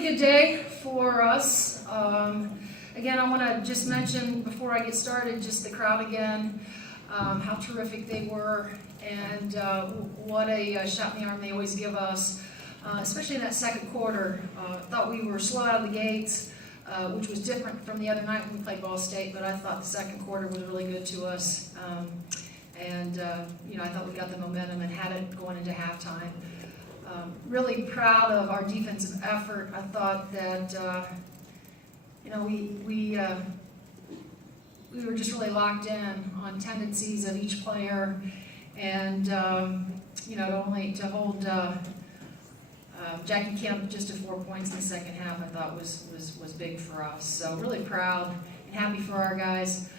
Good day for us. Again, I want to just mention before I get started, just the crowd again, how terrific they were, and what a shot in the arm they always give us, especially in that second quarter. Thought we were slow out of the gates, which was different from the other night when we played Ball State, but I thought the second quarter was really good to us. I thought we got the momentum and had it going into halftime. Really proud of our defensive effort. I thought that we were just really locked in on tendencies of each player, and only to hold Jackie Kemp just to 4 points in the second half, I thought was big for us. So really proud and happy for our guys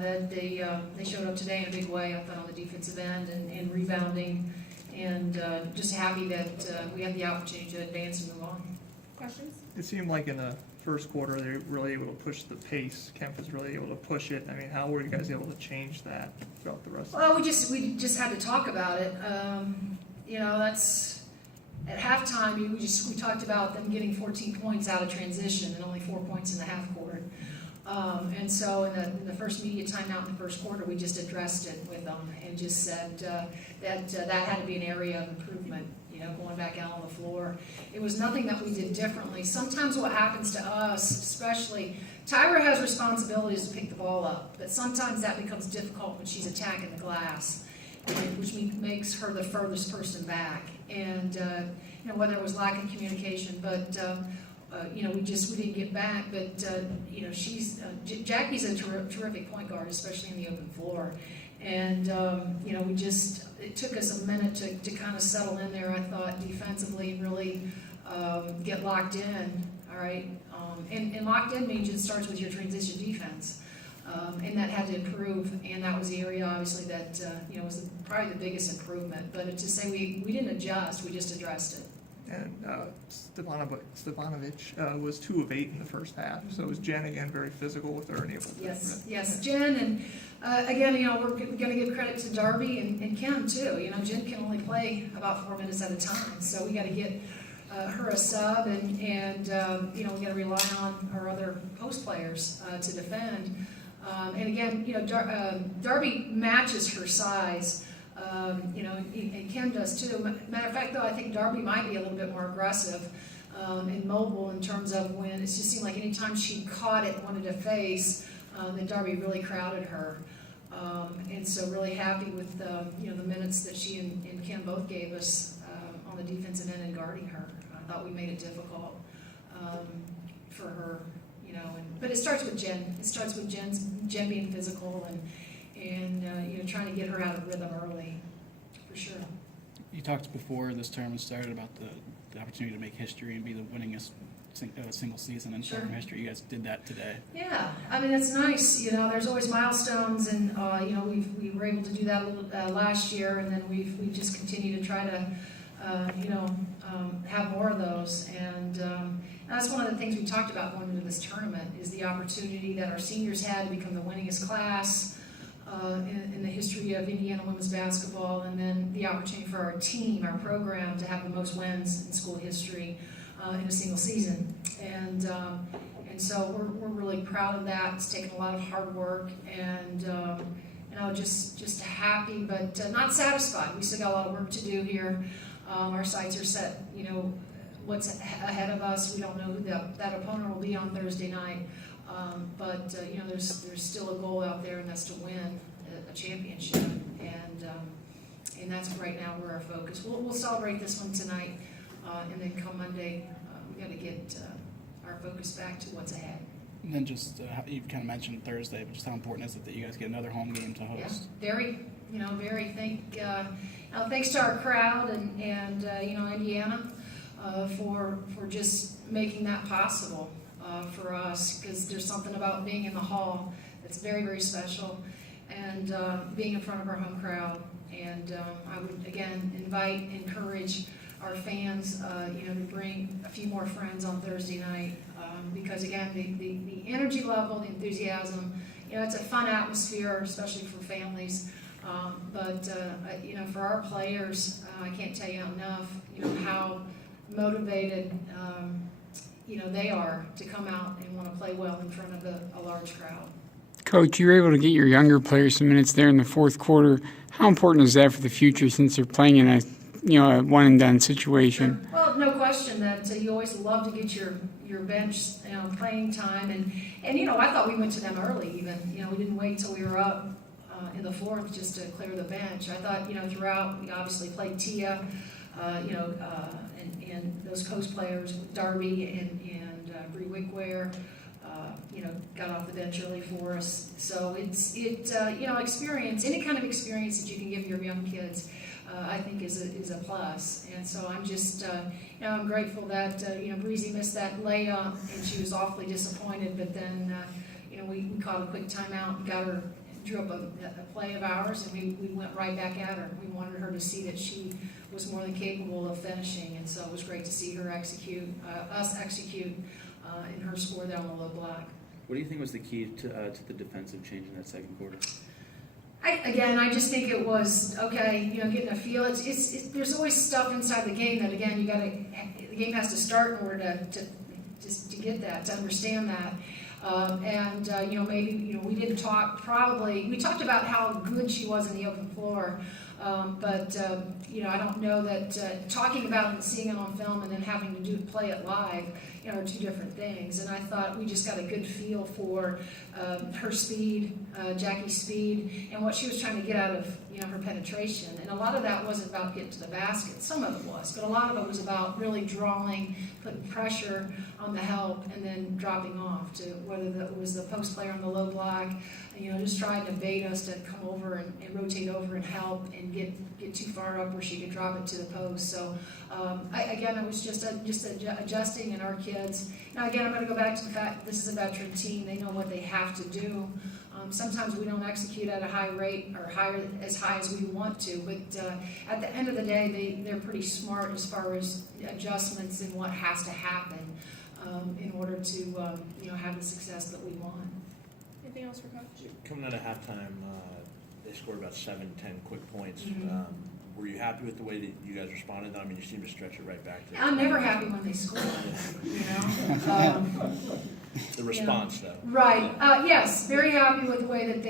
that they showed up today in a big way. I thought on the defensive end and rebounding. And just happy that we had the opportunity to advance and move on. Questions? It seemed like in the first quarter they were really able to push the pace. Kemp was really able to push it. I mean, how were you guys able to change that throughout the rest of the Well, we just had to talk about it. That's at halftime. We talked about them getting 14 points out of transition and only 4 points in the half court. And so in the first media timeout in the first quarter, we just addressed it with them and just said that had to be an area of improvement, going back out on the floor. It was nothing that we did differently. Sometimes what happens to us, especially, Tyra has responsibilities to pick the ball up, but sometimes that becomes difficult when she's attacking the glass, which makes her the furthest person back. And, whether it was lack of communication, but we didn't get back, but Jackie's a terrific point guard, especially in the open floor, and it took us a minute to kind of settle in there. I thought defensively and really get locked in. All right, and locked in means it starts with your transition defense, and that had to improve, and that was the area obviously that was probably the biggest improvement. But to say we didn't adjust, we just addressed it. And Stefanovic was 2 of 8 in the first half. So was Jen again very physical with her and able to? Yes, Jen, and again, we're going to give credit to Darby and Kim too. Jen can only play about 4 minutes at a time, so we got to get her a sub, and we got to rely on our other post players to defend. And again, Darby matches her size. And Kim does too. Matter of fact, though, I think Darby might be a little bit more aggressive and mobile in terms of when it just seemed like anytime she caught it and wanted to face, that Darby really crowded her. And so really happy with the minutes that she and Kim both gave us on the defensive end and guarding her. I thought we made it difficult for her, but it starts with Jen. It starts with Jen being physical and trying to get her out of rhythm early, for sure. You talked before this term started about the opportunity to make history and be the winningest single season in program history. You guys did that today. Yeah, I mean, it's nice. There's always milestones, and we were able to do that last year, and then we've just continued to try to have more of those. And that's one of the things we talked about going into this tournament is the opportunity that our seniors had to become the winningest class in the history of Indiana women's basketball, and then the opportunity for our team, our program, to have the most wins in school history in a single season. And so we're really proud of that. It's taken a lot of hard work, and just happy, but not satisfied. We still got a lot of work to do here. Our sights are set. What's ahead of us. We don't know who that opponent will be on Thursday night. But there's still a goal out there, and that's to win a championship, and that's right now where our focus. We'll celebrate this one tonight, and then come Monday, we got to get our focus back to what's ahead. And then just you kind of mentioned Thursday, but just how important is it that you guys get another home game to host? Yeah, very. Thanks to our crowd and Indiana for just making that possible. For us, because there's something about being in the hall that's very, very special, and being in front of our home crowd. And I would again encourage our fans, to bring a few more friends on Thursday night, because again, the energy level, the enthusiasm, it's a fun atmosphere, especially for families. But for our players, I can't tell you enough, how motivated they are to come out and want to play well in front of a large crowd. Coach, you were able to get your younger players some minutes there in the fourth quarter. How important is that for the future since they're playing in a one and done situation? Well, no question that you always love to get your bench playing time, and I thought we went to them early even. We didn't wait till we were up in the fourth just to clear the bench. I thought throughout we obviously played Tia, and those coast players, Darby and Bree Wickware, got off the bench early for us. So experience, any kind of experience that you can give your young kids, I think is a plus. And so I'm just, I'm grateful that, Breezy missed that layup and she was awfully disappointed, but then, we caught a quick timeout and got her, drew up a play of ours, and we went right back at her. We wanted her to see that she was more than capable of finishing, and so it was great to see her execute, us execute in her score there on the low block. What do you think was the key to the defensive change in that second quarter? I just think it was, getting a feel. There's always stuff inside the game that, again, the game has to start in order to get that, to understand that. Maybe, we didn't talk, we talked about how good she was in the open floor, but I don't know that talking about it and seeing it on film and then having to play it live, are two different things. And I thought we just got a good feel for her speed, Jackie's speed, and what she was trying to get out of her penetration. And a lot of that wasn't about getting to the basket. Some of it was, but a lot of it was about really drawing, putting pressure on the help, and then dropping off to whether that was the post player on the low block, just trying to bait us to come over and rotate over and help and get too far up where she could drop it to the post. So it was just adjusting, and our kids. Now again, I'm going to go back to the fact that this is a veteran team. They know what they have to do. Sometimes we don't execute at a high rate or as high as we want to, but at the end of the day, they're pretty smart as far as adjustments and what has to happen in order to have the success that we want. Anything else for Coach? Coming out of halftime, they scored about 7-10 quick points. Mm-hmm. Were you happy with the way that you guys responded? I mean, you seem to stretch it right back to I'm never happy when they score, the response, though. Right. Yes, very happy with the way that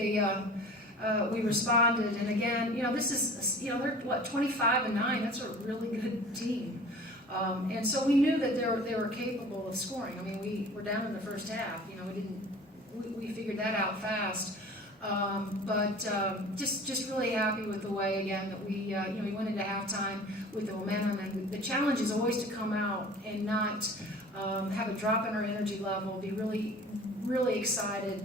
we responded. And again, this is, they're 25-9. That's a really good team. And so we knew that they were capable of scoring. I mean, we were down in the first half. We figured that out fast. Just really happy with the way, again, that we went into halftime with the momentum. And the challenge is always to come out and not have a drop in our energy level, be really, really excited,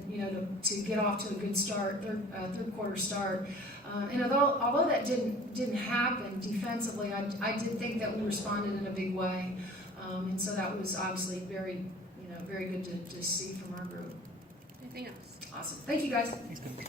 to get off to a good start, third quarter start. And although that didn't happen defensively, I did think that we responded in a big way. And so that was obviously very good to see from our group. Anything else? Awesome. Thank you, guys. Thanks, Coach.